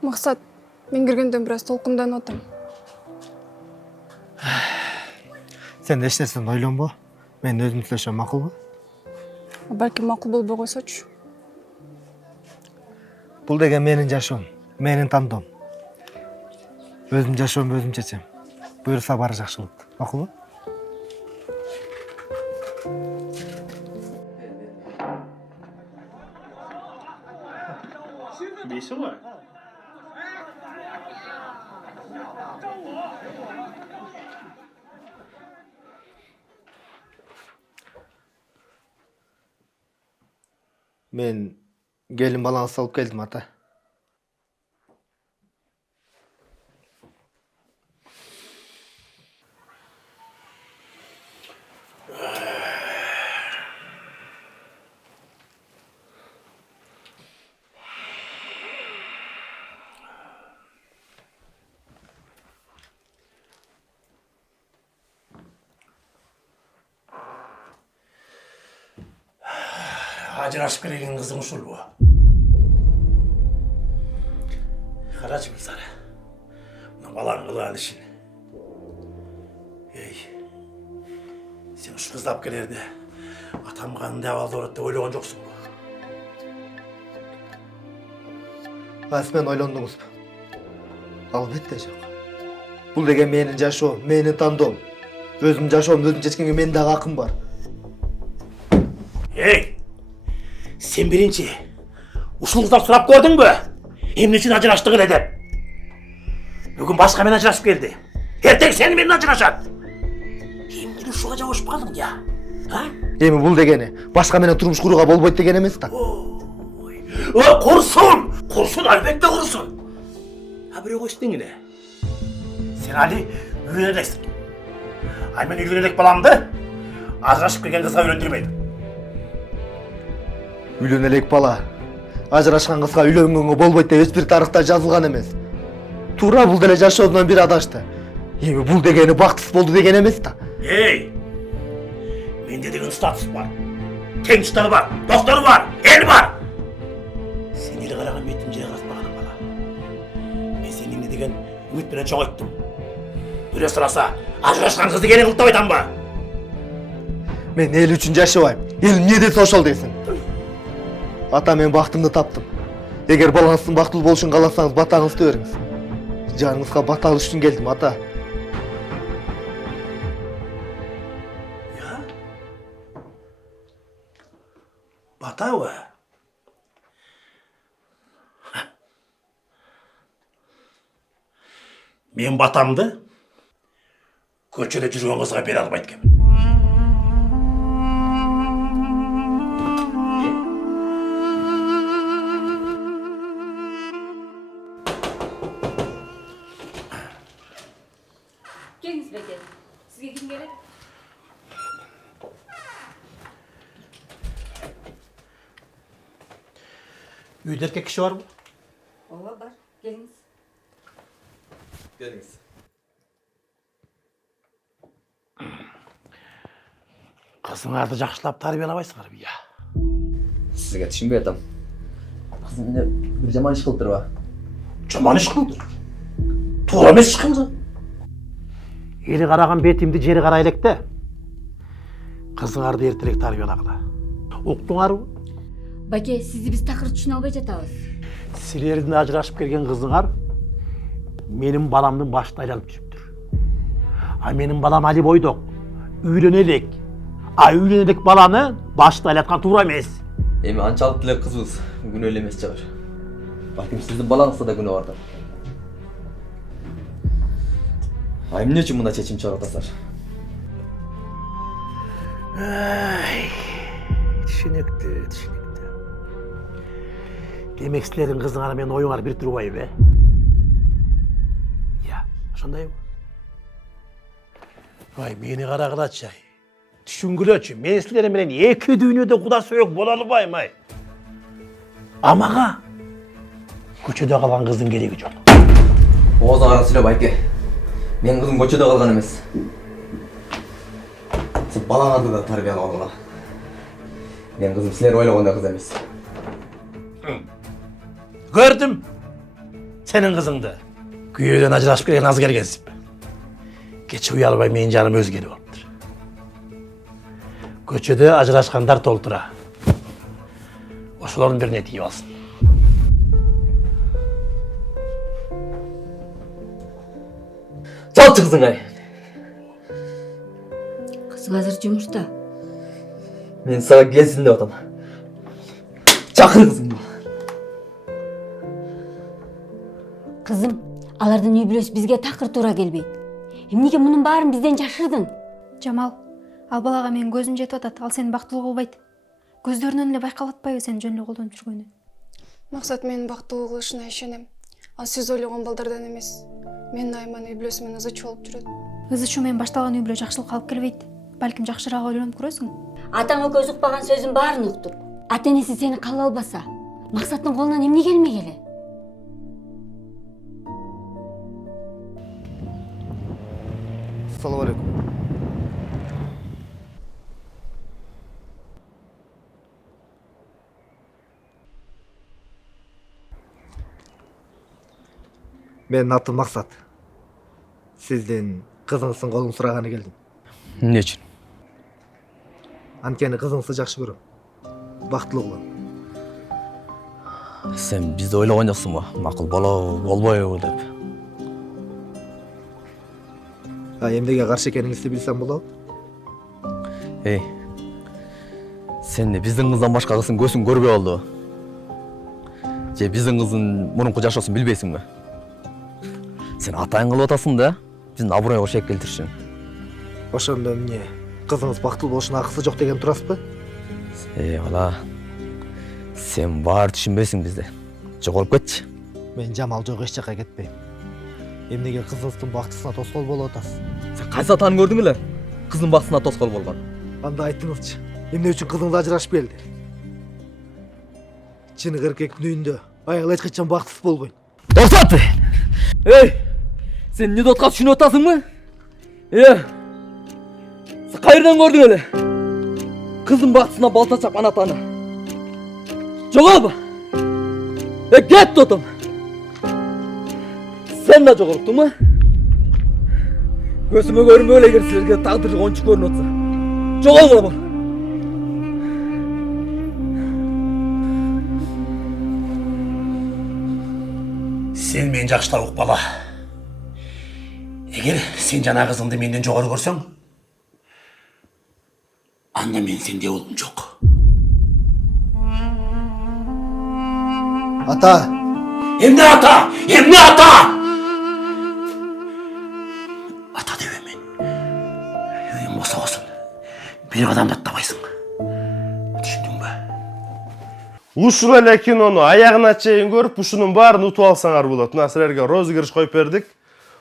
Мақсат, мен кіргенден біраз толқынданып отым. Сен еш нәрсені ойланба. Мен өзім сөйлесем мақұл ба? Бәлкім мақұл болбой қойсачу. Бұл деген менің жашуым, менің таңдауым. Өзім жашуым, өзім шешем. Бұйырса бары жақсылық. Мақұл ба? Весело? Мен келін балаңыз салып келдім, ата. Ажырашып келген қызың ушул бу. Карачы бир сары. Мына балаң кылган ишин. Эй, сен ушу кызды алып келерде атам кандай абалда болот деп ойлогон жоксуңбу? Мен ойландыңыз ба? Албетте жоқ. Бұл деген менің жашуым, менің таңдауым. Өзім жашуым, өзім шешкенге менің дағы ақым бар. Эй, сен биринчи ушул кыздан сурап көрдүң бө? Эмне үчүн ажыраштык эле деп? Бүгүн башка менен ажырашып келди. Эртең сени менен ажырашат. Эмне ушуга жабышып калдың я? Эми бул дегени башка менен турмуш курууга болбойт деген эмес да. Курсун! Курсун, албетте курсун. А бирок эстең эле. Сен али үйлөнө элексиң. Ал мен үйлөнө элек баламды ажырашып келген кызга үйлөндүрбөйм. Үйлөн элек бала ажырашкан кызга үйлөнгөнгө болбойт деп эч бир тарыхта жазылган эмес. Туура бул деле жашоодон бир адашты. Эми бул дегени бактысыз болду деген эмес да. Эй! Менде деген статус бар. Тең туштары бар, достору бар, эл бар. Сен эл караган бетим же караспаганың бала. Мен сени деген үмүт менен чоңойттум. Бирөө сураса, ажырашкан кызды кene кылып айтам ба? Мен эл үчүн жашабайм. Элим эмне десе ошол дейсиң. Ата, мен бактымды таптым. Эгер балаңыздын бактылуу болушун кааласаңыз, батаңызды бериңиз. Жаныңызга бата алыш үчүн келдим, ата. Я? Батабы? Мен батамды көчөдө жүргөн кызга бере албайт экенмин. Келіңіз бәке, сізге кім керек? Үйдө эркек киши барбы? Ооба, бар. Келіңіз. Geliniz. Кызыңарды жакшылап тарбиялабайсыңар бия. Sizga tushunbay atam. Qizimga bir jomon ish qilib turibdi. Жаман иш кылды. Туура эмес иш кылды. Эли караган бетимди жери карай электе. Кызыңарды эртерээк тарбиялагыла. Уктуңарбы? Бәке, сізді біз тақыр түсіне албай жатабыз. Силердин ажырашып келген кызыңар менин баламдын башын айланып жүрүптүр. А менин балам али бойдок. Үйлөнө элек. А үйлөнө элек баланы башын айлаткан туура эмес. Эми анчалык деле кызыбыз күнөө эле эмес жабыр. Балким сиздин балаңызда да күнөө бардыр. А эмне үчүн мындай чечим чыгарып атасыздар? Түшүнүктүү. Демек силердин кызыңар менен оюңар бир турбайбы, Я, ошондойбу? Ай, мени карагылачы, түшүнгүлөчү. Мен силер менен эки дүйнөдө куда сөөк боло албайм, А мага көчөдө калган кыздын кереги жок. Оозуң ара сүйлөп байке. Мен кызым көчөдө калган эмес. Сиз балаңарды да тарбиялап алгыла. Мен кызым силер ойлогондой кыз эмес. Көрдүм. Senin kızındı. Kүйөөдөн ажырашып келген аз келгенсип. Кече уялбай менин жаным өзгөрүп болуптур. Көчөдө ажырашкандар толтура. Ошолордун бирине тийип алсын. Чалчы кызың ай. Кызың азыр жумушта. Мен сага келсин деп атам. Чакыр кызыңды. Кызым, алардын үй бүлөсү бизге такыр туура келбейт. Эмнеге мунун баарын бизден жашырдың? Жамал, ал балага менин көзүм жетип атат, ал сени бактылуу кылбайт. Көздөрүнөн эле байкалып атпайбы сени жөн эле колдонуп жүргөнү? Максат менин бактылуу кылышына ишенем. Ал сиз ойлогон балдардан эмес. Менин Айман үй бүлөсү менен ызы чуу болуп жүрөт. Ызы чуу менен башталган үй бүлө жакшылыкка алып келбейт. Балким жакшыраак ойлонуп көрөсүң. Атаңа көз укпаган сөзүн баарын уктур. Ата-энеси сени кабыл албаса, Максаттын колунан эмне келмек эле? Assalomu alaykum. Менин атым Максат. Сиздин кызыңыздын колун сураганы келдим. Эмне үчүн? Анткени кызыңызды жакшы көрөм. Бактылуу кылам. Сен бизди ойлогон жоксуңбу? Макул болбойбу деп. Эмнеге каршы экениңизди билсем болобу? Эй. Сен биздин кыздан башка кыздын көзүн көрбөй болду. Же биздин кыздын мурунку жашоосун билбейсиңби? Сен атайын кылып атасың да, биздин абройго шек келтиришин. Ошондо эмне? Кызыңыз бактылуу болушунун акысы жок деген турасызбы? Бала. Сен баары түшүнбөйсүң бизди. Жогоруп кетчи. Мен Жамал жок эч жака кетпейм. Эмнеге кызыңыздын бактысына тоскоол болуп атасыз? Сен кайсы атаны көрдүң эле? Кыздын бактысына тоскоол болгон. Анда айтыңызчы, эмне үчүн кызыңыз ажырашып келди? Чыныгы эркектин үйүндө аял эч качан бактысыз болбойт. Токтот! Эй! Сен эмне деп атканын түшүнүп атасыңбы? Сен кайерден көрдүң эле? Кыздын бактысына балта чапкан атаны. Жогобу? Кет тотум. Sen de жогоруктуң mu? Көзүмө көрүнбөй эле эгер силерге тагдыр ончук көрүнүп атса. Жогол болом. Sen meni жакшылап ук бала. Эгер сен жана кызыңды менден жогору көрсөң, анда мен сенде болум жок. Ата! Эмне ата? Эмне ата? Ата деп эмен. Үйүң болсо болсун. Бир кадамды аттабайсың. Түшүндүңбү? Ушул эле кинону аягына чейин көрүп, ушунун баарын утуп алсаңар болот. Мына силерге розыгрыш коюп бердик.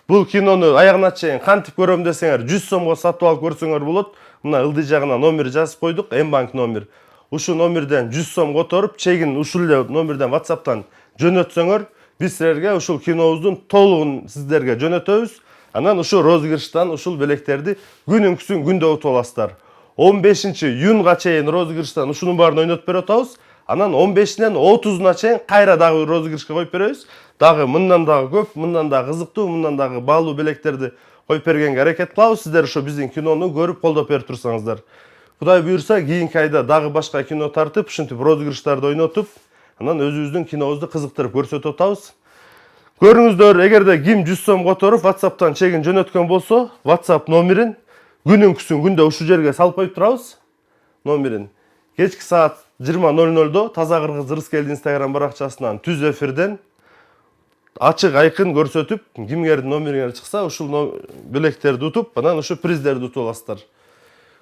Бул кинону аягына чейин кантип көрөм десеңер, 100 сомго сатып алып көрсөңөр болот. Мына ылдый жагына номер жазып койдук, М-банк номер. Ушу номерден 100 сом которуп, чегин ушул эле номерден WhatsApp'тан жөнөтсөңөр, биз силерге ушул кинобуздун толугун сиздерге жөнөтөбүз. Анан ушул розыгрыштан ушул белектерди күнүңкүсүн күндө утуп аласыздар. 15-июнга чейин розыгрыштан ушунун баарын ойнотуп берип атабыз. Анан 15-нен 30-уна чейин кайра дагы розыгрышка коюп беребиз. Дагы мындан дагы көп, мындан дагы кызыктуу, мындан дагы баалуу белектерди коюп бергенге аракет кылабыз. Сиздер ошо биздин кинону көрүп колдоп берип турсаңыздар. Кудай буйрса, кийинки айда дагы башка кино тартып, ушинтип розыгрыштарды ойнотуп, анан өзүбүздүн кинобузду кызыктырып көрсөтүп атабыз. Көрүңүздөр, эгерде ким 100 сом которуп WhatsApp'тан чегин жөнөткөн болсо, WhatsApp номерин күнүңкүсүн күндө ушул жерге салып коюп турабыз. Номерин кечки саат 20:00 Таза Кыргыз Рыскелди Instagram баракчасынан түз эфирден ачык айкын көрсөтүп, кимдердин номериңер чыкса, ушул белектерди утуп, анан ушу приздерди утуп аласыздар.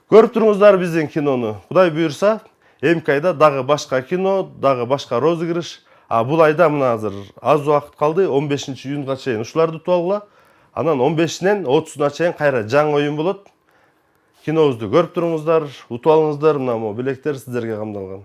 Көрүп туруңуздар биздин кинону. Кудай буйрса, эмки айда дагы башка кино, дагы башка розыгрыш. Бул айда мына азыр аз убакыт калды, 15-июнга чейин ушуларды утуп алгыла. Анан 15-нен 30-уна чейин кайра жаңы оюн болот. Кинобузду көрүп туруңуздар, утуп алыңыздар, мына билектер сиздерге камдалган.